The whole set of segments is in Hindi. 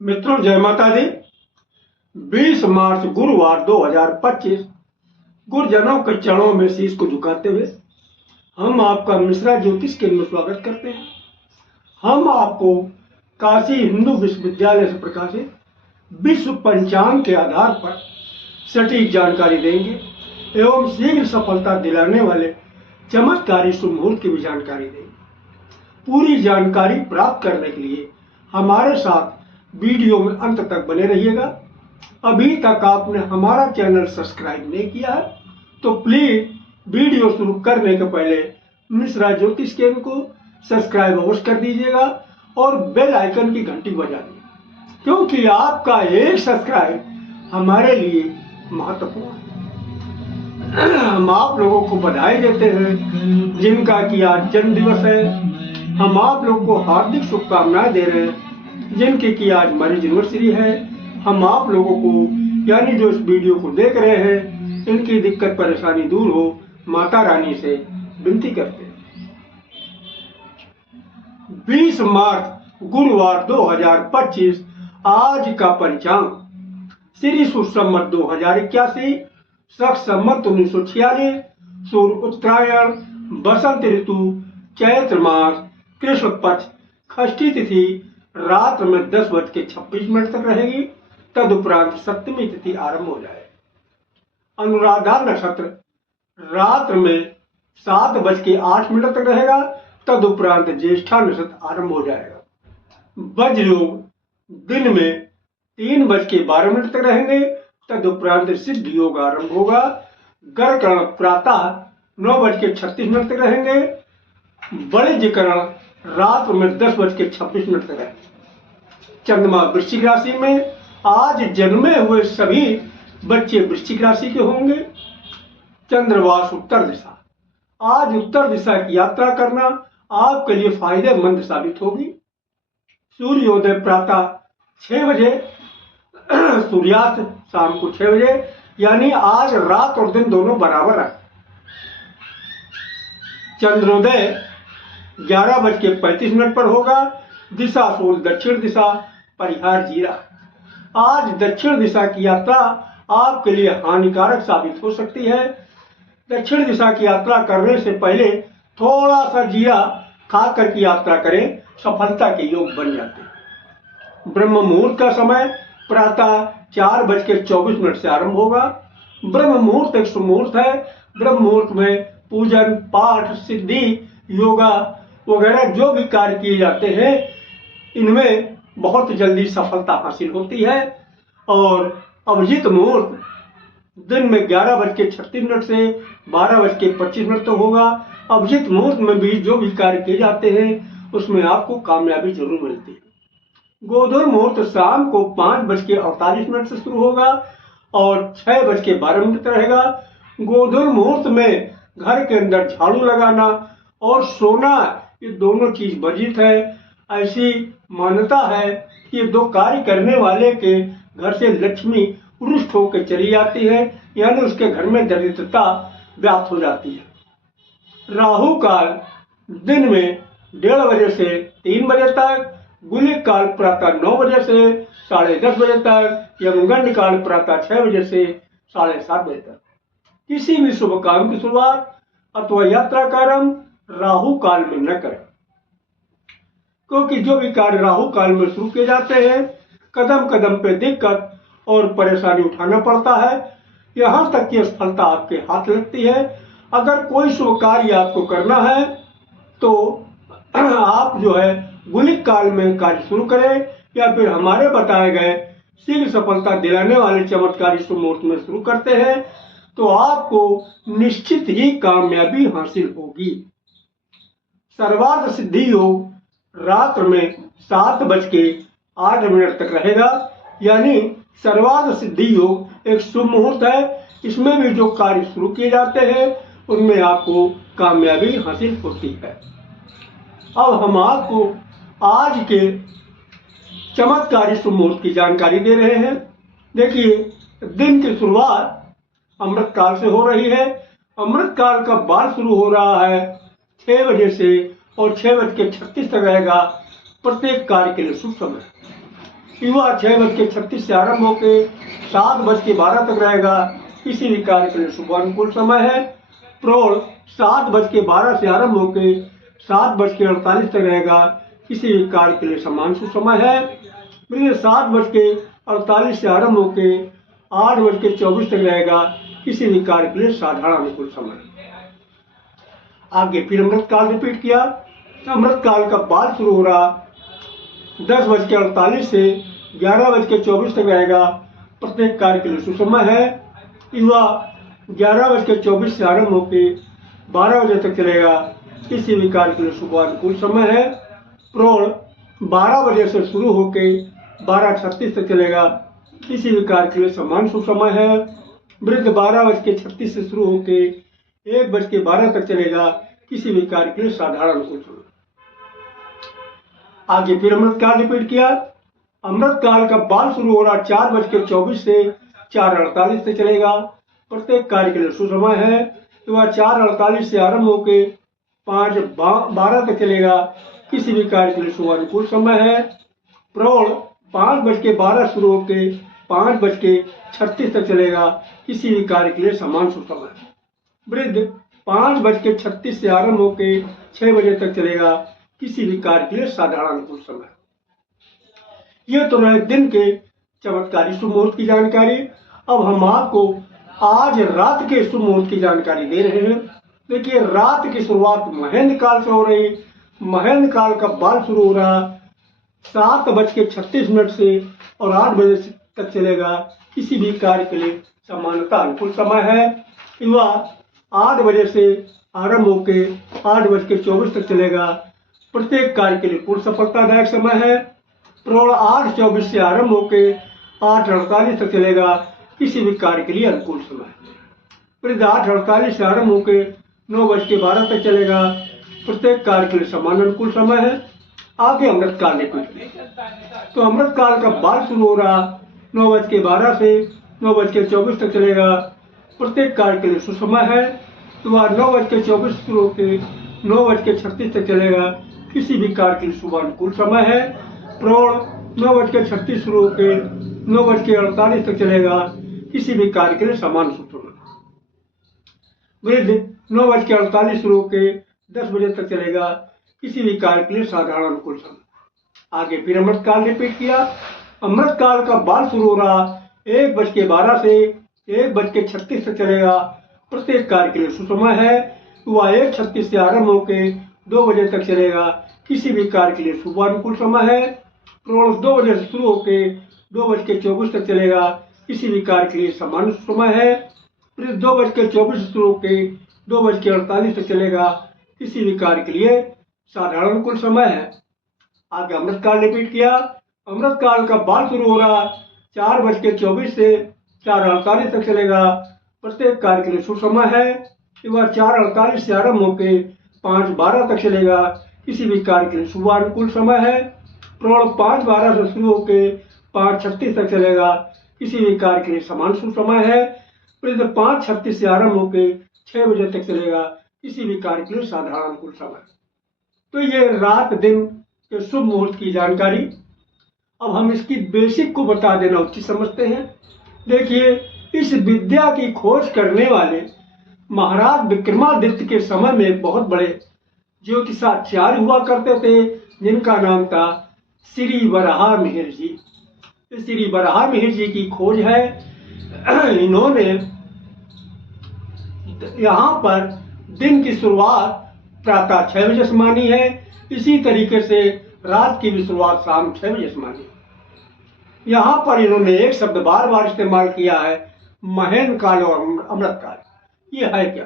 मित्रों, जय माता दी। 20 मार्च गुरुवार 2025 गुरुजनों के चरणों में शीश को झुकाते हुए हम आपका मिश्रा ज्योतिष केंद्र में स्वागत करते हैं। हम आपको काशी हिंदू विश्वविद्यालय से प्रकाशित विश्व पंचांग के आधार पर सटीक जानकारी देंगे एवं शीघ्र सफलता दिलाने वाले चमत्कारी शुभ मुहूर्त की भी जानकारी देंगे। पूरी जानकारी प्राप्त करने के लिए हमारे साथ वीडियो में अंत तक बने रहिएगा। अभी तक आपने हमारा चैनल सब्सक्राइब नहीं किया है तो प्लीज वीडियो शुरू करने के पहले मिश्रा ज्योतिष केंद्र को सब्सक्राइब अवश्य कर दीजिएगा और बेल आइकन की घंटी बजा दीजिए, क्योंकि आपका एक सब्सक्राइब हमारे लिए महत्वपूर्ण है। हम आप लोगों को बधाई देते हैं जिनका कि आज जन्म दिवस है। हम आप लोगों को हार्दिक शुभकामनाएं दे रहे हैं जिनकी कि आज मैरिज एनिवर्सरी है। हम आप लोगों को यानी जो इस वीडियो को देख रहे हैं इनकी दिक्कत परेशानी दूर हो माता रानी से विनती करते हैं। 20 मार्च गुरुवार 2025 आज का पंचांग श्री सुसंवत 2081 शक संवत 1946 सूर्य उत्तरायण बसंत ऋतु चैत्र मास कृष्ण पक्ष षष्ठी तिथि रात में 10:26 तक रहेगी। तदुपरांत सप्तमी तिथि आरंभ हो जाए। अनुराधा नक्षत्र रात में 7:08 तक रहेगा। तदुपरांत ज्येष्ठा नक्षत्र आरंभ हो जाएगा। वज्र योग दिन में 3:12 तक रहेंगे। तदुपरांत सिद्ध योग आरंभ होगा। गर्करण प्रातः 9:36 तक रहेंगे। वणिज्यकरण रात में 10:26 तक रहेंगे। चंद्रमा वृश्चिक राशि में आज जन्मे हुए सभी बच्चे वृश्चिक राशि के होंगे। चंद्रवास उत्तर दिशा, आज उत्तर दिशा की यात्रा करना आपके लिए फायदेमंद साबित होगी। सूर्योदय प्रातः 6 बजे, सूर्यास्त शाम को 6 बजे, यानी आज रात और दिन दोनों बराबर है। चंद्रोदय 11:35 पर होगा। दिशा सूर्य दक्षिण दिशा, परिहार जीरा। आज दक्षिण दिशा की यात्रा आपके लिए हानिकारक साबित हो सकती है। दक्षिण दिशा की यात्रा करने से पहले थोड़ा सा जीरा खाकर की यात्रा करें, सफलता के योग बन जाते हैं। ब्रह्म मुहूर्त का समय प्रातः 4:24 से आरंभ होगा। ब्रह्म मुहूर्त एक सुमुहूर्त है। ब्रह्म मुहूर्त में पूजन पाठ सिद्धि योगा वगैरह जो भी कार्य किए जाते हैं इनमें बहुत जल्दी सफलता हासिल होती है। और अभिजीत मुहूर्त दिन में 11:36 से 12:25 तक होगा। अभिजीत मुहूर्त में भी जो भी कार्य किए जाते हैं उसमें आपको कामयाबी जरूर मिलती है। गोधूल मुहूर्त शाम को 5:48 से शुरू होगा और 6:12 तक रहेगा। गोधूल मुहूर्त में घर के अंदर झाड़ू लगाना और सोना, ये दोनों चीज वर्जित है। ऐसी मान्यता है कि दो कार्य करने वाले के घर से लक्ष्मी रुष्ट होकर चली जाती है, यानी उसके घर में दरिद्रता व्याप्त हो जाती है। राहु काल दिन में 1:30 बजे से 3 बजे तक, गुलिक काल प्रातः 9 बजे से 10:30 बजे तक, यमगंड काल प्रातः 6 बजे से 7:30 बजे तक। किसी भी शुभ काम की शुरुआत अथवा यात्रा का आरंभ राहु काल में न करें, क्योंकि जो भी कार्य राहु काल में शुरू किए जाते हैं कदम कदम पे दिक्कत और परेशानी उठाना पड़ता है। यहाँ तक कि सफलता आपके हाथ लगती है। अगर कोई शुभ कार्य आपको करना है तो आप जो है गुलिक काल में कार्य शुरू करें या फिर हमारे बताए गए शीघ्र सफलता दिलाने वाले चमत्कारी शुभ मुहूर्त में शुरू करते हैं तो आपको निश्चित ही कामयाबी हासिल होगी। सर्वार्थ सिद्धि योग रात में 7:08 तक रहेगा, यानी सर्वार्थ सिद्धि योग एक शुभ मुहूर्त है। इसमें भी जो कार्य शुरू किए जाते हैं उनमें आपको कामयाबी हासिल होती है। अब हम आपको आज के चमत्कारी शुभ मुहूर्त की जानकारी दे रहे हैं। देखिए, दिन की शुरुआत अमृत काल से हो रही है। अमृत काल का बार शुरू हो रहा है 6 बजे से और 6:36 तक रहेगा। प्रत्येक कार्य के लिए शुभ समय। युवा 6:36 से आरंभ होकर 7:12 तक रहेगा, किसी भी कार्य के लिए शुभ अनुकूल समय है। प्रौढ़ 7:12 से आरंभ होकर 7:48 तक रहेगा, किसी भी कार्य के लिए समान शुभ समय है। मृग 7:48 से आरंभ होकर 8:24 तक रहेगा, किसी भी कार्य के लिए साधारण अनुकूल समय। आगे फिर अमृत काल रिपीट किया। अमृत काल का बाल शुरू हो रहा 10:48 से 11:24 तक रहेगा, प्रत्येक कार्य के लिए सुसमय है। युवा 11:24 से आरंभ होकर 12 बजे तक चलेगा, किसी भी कार्य के लिए शुभ अनुकूल समय है। प्रौढ़ 12 बजे से शुरू होकर 12:36 तक चलेगा, किसी भी कार्य के लिए समान शुभ समय है। वृद्ध 12:36 से शुरू होकर 1:12 तक चलेगा, किसी भी कार्य के लिए साधारण अनुकूल समय। आगे फिर अमृत काल रिपीट किया। अमृत काल का बाल शुरू हो रहा 4:24 से 4:48 तक चलेगा, प्रत्येक कार्य के लिए सुसमय है। युवा 4:48 से आरंभ होकर 5:12 तक चलेगा, किसी भी कार्य के लिए शुभ अनुकूल समय है। प्रौढ़ 5:12 शुरू होकर 5:36 तक चलेगा, किसी भी कार्य के लिए समान शुभ समय है। वृद्ध 5:36 से आरंभ होकर 6 बजे तक चलेगा, किसी भी कार्य के लिए साधारण अनुकूल समय। ये तो रहे दिन के चमत्कारी शुभ मुहूर्त की जानकारी। अब हम आपको आज रात के शुभ मुहूर्त की जानकारी दे रहे हैं। देखिए, रात की शुरुआत महेंद्र काल से हो रही। महेंद्र काल का बाल शुरू हो रहा 7:36 से और 8 बजे तक चलेगा, किसी भी कार्य के लिए समानता अनुकूल समय है। युवा 8 बजे से आरंभ होकर 8:24 तक चलेगा, प्रत्येक कार्य के लिए पूर्ण सफलतादायक समय है। प्रौढ़ 8:24 से आरंभ होकर 8:48 तक चलेगा, किसी भी कार्य के लिए अनुकूल समय है। वृद्ध 8:48 से आरंभ होकर 9:12 तक चलेगा, प्रत्येक कार्य के लिए समान अनुकूल समय है। आगे अमृत काल रिपीट। तो अमृत काल का बाल शुरू हो रहा 9:12 से 9:24 तक चलेगा, प्रत्येक कार्य के लिए सुसमय है। तो वह 9:24 शुरू होकर 9:36 तक चलेगा, किसी भी कार्य के लिए शुभ अनुकूल समय है। प्रौढ़ 9:36 शुरू होकर 9:48 तक चलेगा, किसी भी कार्य के लिए समान शुभ समय। वृद्ध 9:48 शुरू होकर 10 बजे तक चलेगा, किसी भी कार्य के लिए साधारण अनुकूल समय। आगे फिर अमृत काल रिपीट किया। अमृत काल का बाल शुरू हो रहा 1:12 से 1:36 तक चलेगा, प्रत्येक कार्य के लिए सुसमय है। वह 1:36 से आरंभ होकर 2 बजे तक चलेगा, किसी भी कार्य के लिए शुभ अनुकूल समय है। प्रौढ़ 2 बजे से शुरू होकर 2:24 तक चलेगा, किसी भी कार्य के लिए समान समय है। फिर 2:24 से शुरू होकर 2:48 तक चलेगा, किसी भी कार्य के लिए साधारण अनुकूल समय है। आगे अमृत काल रिपीट किया। अमृत काल का बाल शुरू हो रहा 4:24 से 4:48 तक चलेगा, प्रत्येक कार्य के लिए शुभ समय है। वह 4:48 से आरंभ होकर 5:12 तक चलेगा, किसी भी कार्य के लिए शुभ अनुकूल समय है। प्रौढ़ 5:12 से शुरू होकर 5:36 तक चलेगा, किसी भी कार्य के लिए समान शुभ समय है। वृद्ध 5:36 से आरंभ होकर 6 बजे तक चलेगा, किसी भी कार्य के लिए साधारण अनुकूल समय। तो ये रात दिन के शुभ मुहूर्त की जानकारी। अब हम इसकी बेसिक को बता देना उचित समझते हैं। देखिए, इस विद्या की खोज करने वाले महाराज विक्रमादित्य के समय में एक बहुत बड़े ज्योतिषाचार्य हुआ करते थे, जिनका नाम था श्री वराह मिहिर जी। श्री वराह मिहिर जी की खोज है। इन्होंने यहाँ पर दिन की शुरुआत प्रातः 6 बजे से मानी है। इसी तरीके से रात की भी शुरुआत शाम 6 बजे से मानी है। यहाँ पर इन्होंने एक शब्द बार बार इस्तेमाल किया है, महेंद्र काल और अमृत काल। ये है क्या?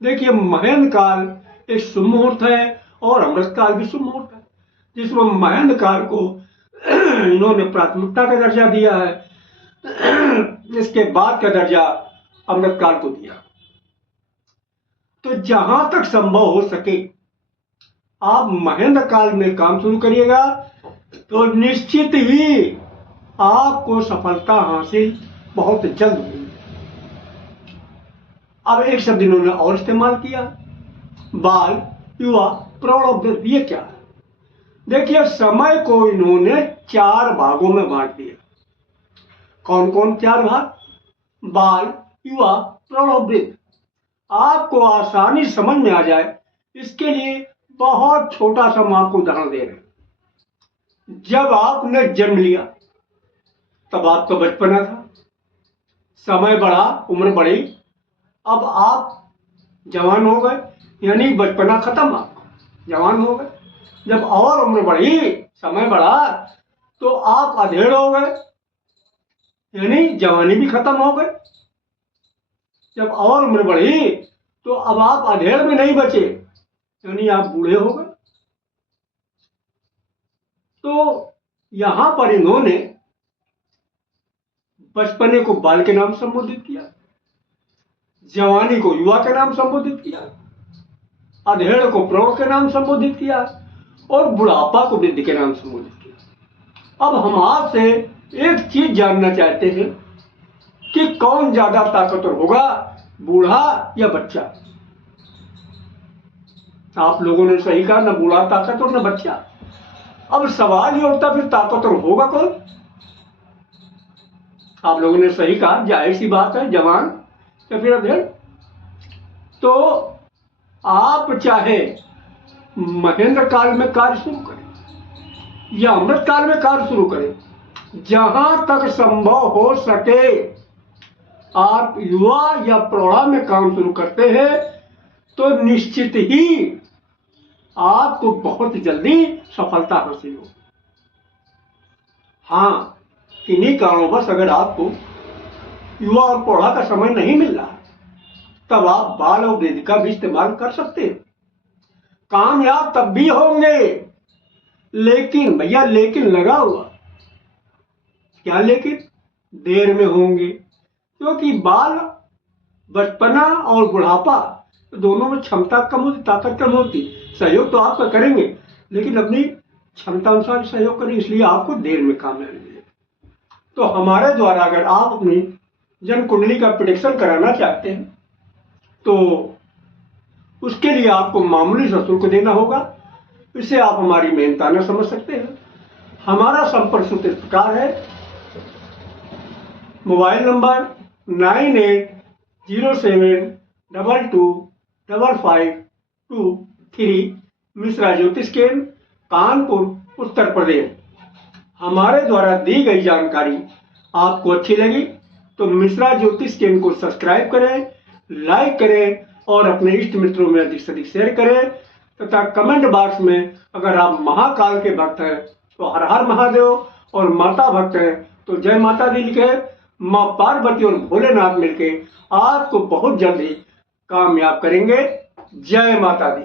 देखिए, महेंद्र काल एक शुभ मुहूर्त है और अमृत काल भी शुभ मुहूर्त है, जिसमें महेंद्र काल को इन्होंने प्राथमिकता का दर्जा दिया है, इसके बाद का दर्जा अमृत काल को दिया। तो जहां तक संभव हो सके आप महेंद्र काल में काम शुरू करिएगा, तो निश्चित ही आपको सफलता हासिल बहुत जल्द होगी। अब एक शब्द इन्होंने और इस्तेमाल किया, बाल, युवा, प्रौढ़ और वृद्ध। ये क्या है? देखिए, समय को इन्होंने 4 भागों में बांट दिया। कौन कौन 4 भाग? बाल, युवा, प्रौढ़ और वृद्ध। आपको आसानी समझ में आ जाए इसके लिए बहुत छोटा सा हम आपको उदाहरण दे रहे हैं। जब आपने जन्म लिया तब आपका बचपना था, समय बढ़ा, उम्र बढ़ी, अब आप जवान हो गए, यानी बचपना खत्म, आपका जवान हो गए। जब और उम्र बढ़ी, समय बढ़ा, तो आप अधेड़ हो गए, यानी जवानी भी खत्म हो गई। जब और उम्र बढ़ी तो अब आप अधेड़ में नहीं बचे, यानी आप बूढ़े हो गए। तो यहां पर इन्होंने बचपने को बाल के नाम संबोधित किया, जवानी को युवा के नाम संबोधित किया, अधेड़ को प्रौढ़ के नाम संबोधित किया और बुढ़ापा को वृद्ध के नाम संबोधित किया। अब हम आपसे एक चीज जानना चाहते हैं कि कौन ज्यादा ताकतवर होगा, बूढ़ा या बच्चा? आप लोगों ने सही कहा, न बूढ़ा ताकतवर न बच्चा। अब सवाल ये उठता फिर ताकतवर होगा कौन? आप लोगों ने सही कहा, जाहिर सी बात है, जवान या फिर अधेड़। तो आप चाहे महेंद्र काल में कार्य शुरू करें या अमृत काल में कार्य शुरू करें, जहां तक संभव हो सके आप युवा या प्रौढ़ा में काम शुरू करते हैं तो निश्चित ही आपको बहुत जल्दी सफलता हासिल हो। हाँ, इन्हीं कारणों अगर आपको युवा और प्रौढ़ा का समय नहीं मिल रहा तब आप बाल और वृद्ध का भी इस्तेमाल कर सकते हैं। कामयाब तब भी होंगे, लेकिन भैया लेकिन लगा हुआ। क्या लेकिन? देर में होंगे, क्योंकि बाल, बचपना और बुढ़ापा दोनों में क्षमता कम होती, ताकत कम होती। सहयोग तो आपका करेंगे, लेकिन अपनी क्षमता अनुसार सहयोग करें, इसलिए आपको देर में कामयाबी मिलेगी। तो हमारे द्वारा अगर आप अपनी जन्म कुंडली का प्रेडिक्शन कराना चाहते हैं तो उसके लिए आपको मामूली सा शुल्क देना होगा। इसे आप हमारी मेहनताना समझ सकते हैं। हमारा संपर्क सूत्र इस प्रकार है: मोबाइल नंबर 9807225523, मिश्रा ज्योतिष केंद्र, कानपुर, उत्तर प्रदेश। हमारे द्वारा दी गई जानकारी आपको अच्छी लगी तो मिश्रा ज्योतिष केंद्र को सब्सक्राइब करें, लाइक करें और अपने इष्ट मित्रों में अधिक से अधिक शेयर करें तथा कमेंट बॉक्स में अगर आप महाकाल के भक्त हैं तो हर हर महादेव और माता भक्त हैं तो जय माता दी लिखे। माँ पार्वती और भोलेनाथ मिलके आपको बहुत जल्दी कामयाब करेंगे। जय माता दी।